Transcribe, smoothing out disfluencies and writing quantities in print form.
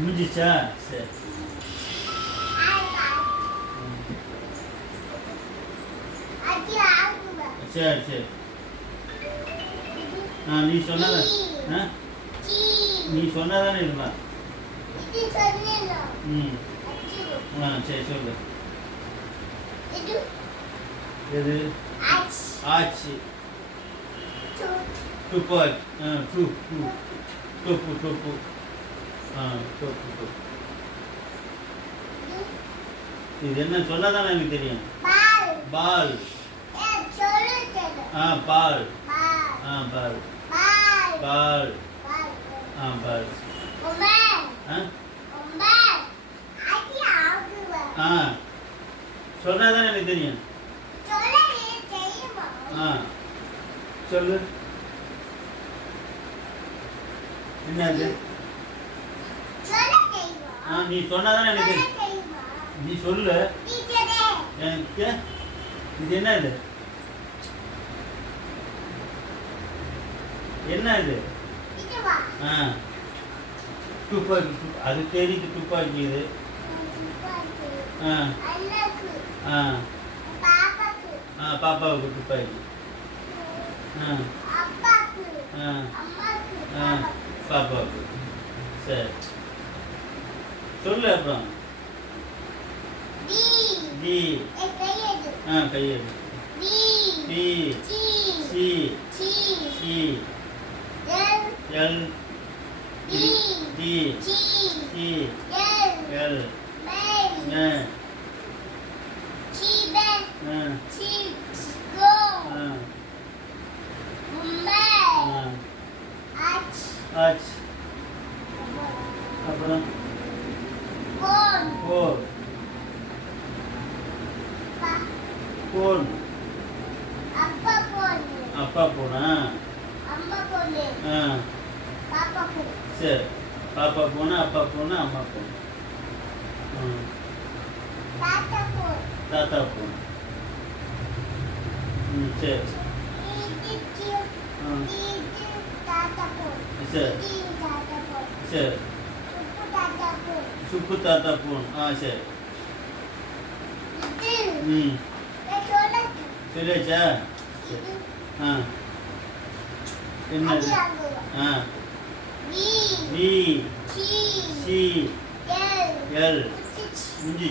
முடிஞ்சிச்சா? சரி. சரி சரி. நீ சொன்னதா நீ சொன்னதானே இருக்கலாம். ம். சரி சொல்லு. எது? ஆச்சு. துப்பாக்கி. டொப்பு டொப்பு. டொப்பு டொப்பு. இது என்ன சொன்னதானே எனக்கு தெரியும். பால். பால். பால். பால். பால். சொன்னதானே எனக்கு தெரியும். சொல்லு. என்னது? நீ சொன்னதானே எனக்கு தெரியும். நீ சொல்லு. எனக்கு இது என்ன இது? என்ன இது? துப்பாக்கி. அது தெரியுது துப்பாக்கி இது. பாப்பாவுக்கு துப்பாக்கி. பாப்பாவுக்கு. சரி சொல்லு. அப்புறம் கையெடு. P C C L D C L ஆச். அப்புறம் போன். போன். அப்பா போனா? சரி. பாப்பா போனா, அப்பா போனா, அம்மா போனா. தாத்தா போனா. சரி. சரி சரி. சுப்பு தாத்தா போன். சரி. சொல்லியாச்சா? சரி. என்னது? வி சி எல் முடிஞ்சிச்சு.